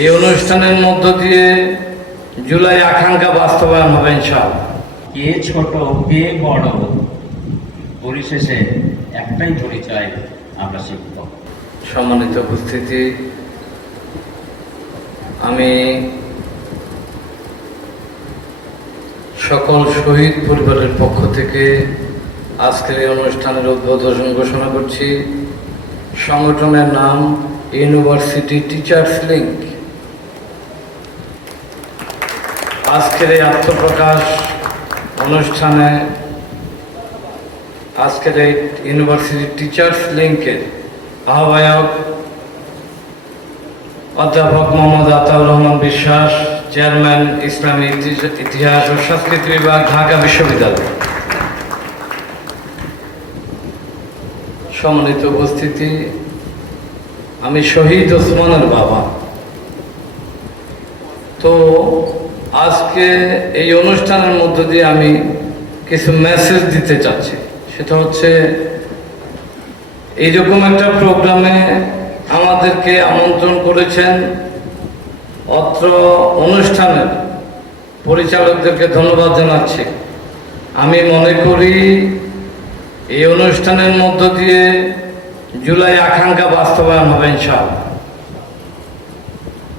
এই অনুষ্ঠানের মধ্য দিয়ে জুলাই আকাঙ্ক্ষা বাস্তবায়ন হবে ইনশাআল্লাহ। কে ছোট কে বড়, পরিশেষে একটাই পরিচয়, আমরা শিক্ষক। সম্মানিত উপস্থিতি, আমি সকল শহীদ পরিবারের পক্ষ থেকে আজকের এই অনুষ্ঠানের উদ্বোধন ঘোষণা করছি। সংগঠনের নাম ইউনিভার্সিটি টিচার্স লিঙ্ক। আজকের এই আত্মপ্রকাশ অনুষ্ঠানে আজকের এই ইউনিভার্সিটি টিচার্স লিঙ্কের আহ্বায়ক অধ্যাপক মোহাম্মদ আতাউর রহমান বিশ্বাস, চেয়ারম্যান ইসলামী ইতিহাস ও সংস্কৃতি বিভাগ, ঢাকা বিশ্ববিদ্যালয়। সম্মানিত উপস্থিতি, আমি শহীদ ওসমানের বাবা। তো আজকে এই অনুষ্ঠানের মধ্য দিয়ে আমি কিছু মেসেজ দিতে চাচ্ছি। সেটা হচ্ছে, এইরকম একটা প্রোগ্রামে আমাদেরকে আমন্ত্রণ করেছেন। অত্র অনুষ্ঠানের পরিচালকদেরকে ধন্যবাদ জানাচ্ছি। আমি মনে করি এই অনুষ্ঠানের মধ্য দিয়ে জুলাই আকাঙ্ক্ষা বাস্তবায়ন হবে ইনশাআল্লাহ।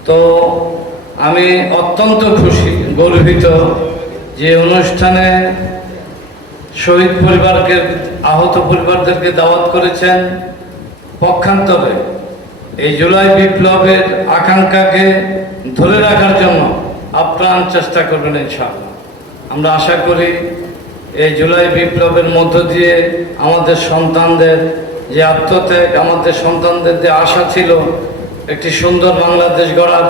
তো আমি অত্যন্ত খুশি, গর্বিত যে অনুষ্ঠানে শহীদ পরিবারকে, আহত পরিবারদেরকে দাওয়াত করেছেন। পক্ষান্তরে এই জুলাই বিপ্লবের আকাঙ্ক্ষাকে ধরে রাখার জন্য আপ্রাণ চেষ্টা করবেন ইনশাআল্লাহ। আমরা আশা করি এই জুলাই বিপ্লবের মধ্য দিয়ে আমাদের সন্তানদের যে আত্মত্যাগ, আমাদের সন্তানদের যে আশা ছিল একটি সুন্দর বাংলাদেশ গড়ার,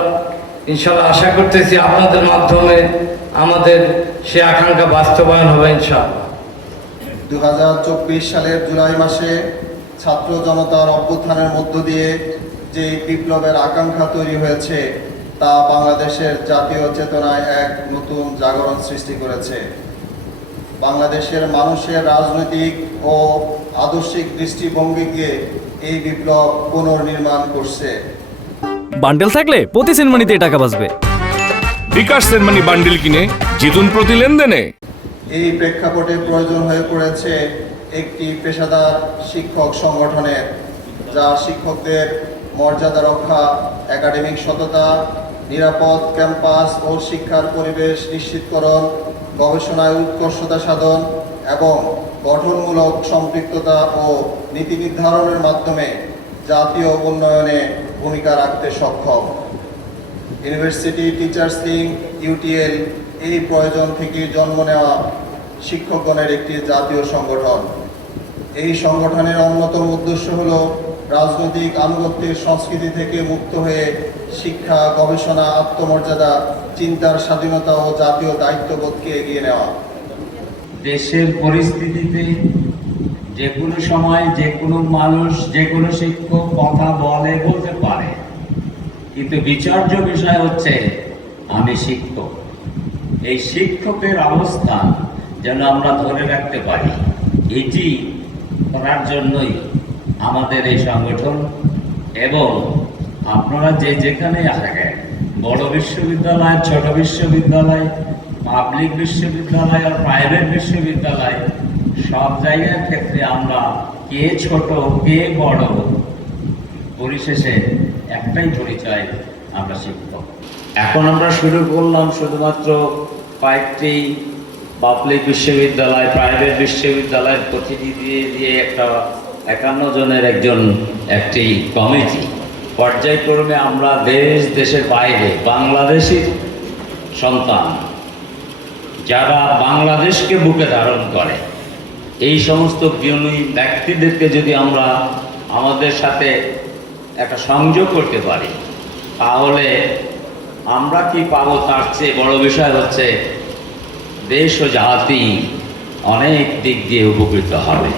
ইনশাআল্লাহ আশা করতেছি আপনাদের মাধ্যমে আমাদের সে আকাঙ্ক্ষা বাস্তবায়ন হবে ইনশাআল্লাহ। 2024 সালের জুলাই মাসে ছাত্র জনতার অভ্যুত্থানের মধ্য দিয়ে যে বিপ্লবের আকাঙ্ক্ষা তৈরি হয়েছে, তা বাংলাদেশের জাতীয় চেতনায় এক নতুন জাগরণ সৃষ্টি করেছে। বাংলাদেশের মানুষের রাজনৈতিক ও আদর্শিক দৃষ্টিভঙ্গিকে এই বিপ্লব পুনর্নির্মাণ করছে। বান্ডেল থাকলে প্রতি সেনমানিতে টাকা বাঁচবে। বিকাশ সেনমানি বান্ডেল কিনে জিতুন প্রতি লেনদেনে। এই প্রেক্ষাপটে প্রয়োজন হয়ে পড়েছে একটি পেশাদার শিক্ষক সংগঠনের, যা শিক্ষকদের মর্যাদা রক্ষা, একাডেমিক সততা, নিরাপদ ক্যাম্পাস ও শিক্ষার পরিবেশ নিশ্চিতকরণ, গবেষণায় উৎকর্ষতা সাধন এবং গঠনমূলক সম্পৃক্ততা ও নীতি নির্ধারণের মাধ্যমে জাতীয় উন্নয়নে ভূমিকা রাখতে সক্ষম। ইউনিভার্সিটি টিচার্স লিঙ্ক ইউটিএল এই প্রয়োজন থেকে জন্ম নেওয়া শিক্ষকগণের একটি জাতীয় সংগঠন। এই সংগঠনের অন্যতম উদ্দেশ্য হল রাজনৈতিক আনুগত্যের সংস্কৃতি থেকে মুক্ত হয়ে শিক্ষা, গবেষণা, আত্মমর্যাদা, চিন্তার স্বাধীনতা ও জাতীয় দায়িত্ববোধকে এগিয়ে নেওয়া। দেশের পরিস্থিতিতে যে কোনো সময় যে কোনো মানুষ, যে কোনো শিক্ষক কথা বলতে পারে, কিন্তু বিচার্য বিষয় হচ্ছে আমি শিক্ষক। এই শিক্ষকের অবস্থান যেন আমরা ধরে রাখতে পারি, এটি করার জন্যই আমাদের এই সংগঠন। এবং আপনারা যে যেখানে থাকেন, বড় বিশ্ববিদ্যালয়, ছোট বিশ্ববিদ্যালয়, পাবলিক বিশ্ববিদ্যালয় আর প্রাইভেট বিশ্ববিদ্যালয়, সব জায়গার ক্ষেত্রে আমরা কে ছোট কে বড়, পরিশেষে একটাই পরিচয়, আমরা শিক্ষক। এখন আমরা শুরু করলাম শুধুমাত্র কয়েকটি পাবলিক বিশ্ববিদ্যালয়, প্রাইভেট বিশ্ববিদ্যালয়ের প্রতিনিধি দিয়ে একটা 51 জনের একটি কমিটি। পর্যায়ক্রমে আমরা দেশের বাইরে বাংলাদেশি সন্তান যারা বাংলাদেশকে বুকে ধারণ করে, এই সমস্ত জ্ঞানী ব্যক্তিদেরকে যদি আমরা আমাদের সাথে একটা সংযোগ করতে পারি, তাহলে আমরা কি পাবো? তার চেয়ে বড় বিষয় হচ্ছে দেশ ও জাতি অনেক দিক দিয়ে উপকৃত হবে।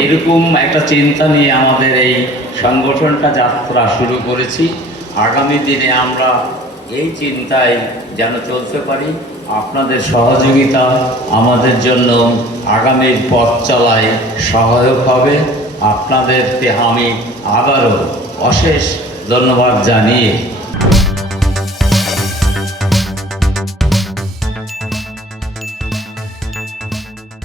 এইরকম একটা চিন্তা নিয়ে আমাদের এই সংগঠনটা যাত্রা শুরু করেছি। আগামী দিনে আমরা এই চিন্তায় যেন চলতে পারি, আপনাদের সহযোগিতা আমাদের জন্য আগামীর পথ চলায় সহায়ক হবে। আপনাদেরকে আমি আবারও অশেষ ধন্যবাদ জানিয়ে